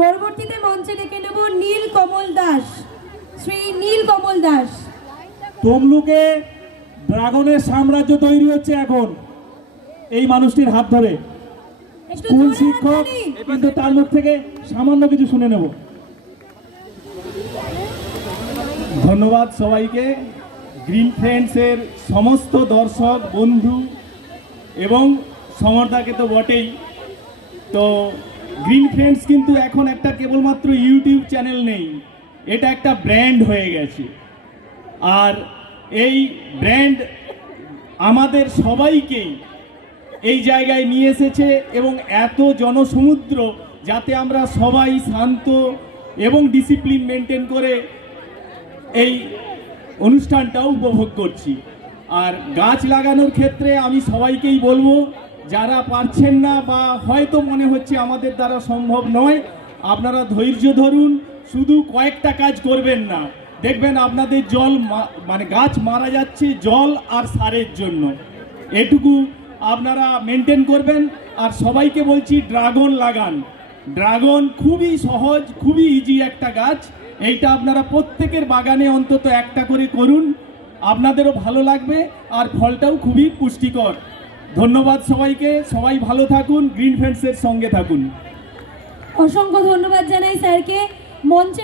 পরবর্তীতে মঞ্চে ডেকে নেব নীলকমল দাস, শ্রী নীলকমল দাস। তমলুকে ড্রাগনের সাম্রাজ্য তৈরি হচ্ছে এখন এই মানুষটির হাত ধরে। স্কুল শিক্ষক, কিন্তু তার মুখ থেকে সামান্য কিছু শুনে নেব। ধন্যবাদ সবাইকে। গ্রিন ফ্রেন্ডসের সমস্ত দর্শক বন্ধু এবং সমর্দাকে তো বটেই। তো গ্রিন ফ্রেন্ডস কিন্তু এখন একটা কেবলমাত্র ইউটিউব চ্যানেল নেই, এটা একটা ব্র্যান্ড হয়ে গেছে। আর এই ব্র্যান্ড আমাদের সবাইকেই এই জায়গায় নিয়ে এসেছে এবং এত জনসমুদ্র, যাতে আমরা সবাই শান্ত এবং ডিসিপ্লিন মেনটেন করে এই অনুষ্ঠানটাও উপভোগ করছি। আর গাছ লাগানোর ক্ষেত্রে আমি সবাইকেই বলবো, যারা পারছেন না বা হয়তো মনে হচ্ছে আমাদের দ্বারা সম্ভব নয়, আপনারা ধৈর্য ধরুন, শুধু কয়েকটা কাজ করবেন না, দেখবেন আপনাদের গাছ মারা যাচ্ছে জল আর সারের জন্য। এটুকু আপনারা মেনটেন করবেন। আর সবাইকে বলছি ড্রাগন লাগান। ড্রাগন খুবই সহজ, খুবই ইজি একটা গাছ। এইটা আপনারা প্রত্যেকের বাগানে অন্তত একটা করে করুন, আপনাদেরও ভালো লাগবে আর ফলটাও খুবই পুষ্টিকর। ধন্যবাদ সবাইকে, সবাই ভালো থাকুন, গ্রিন ফ্রেন্ডসের সঙ্গে থাকুন। অসংখ্য ধন্যবাদ জানাই স্যারকে। মঞ্চে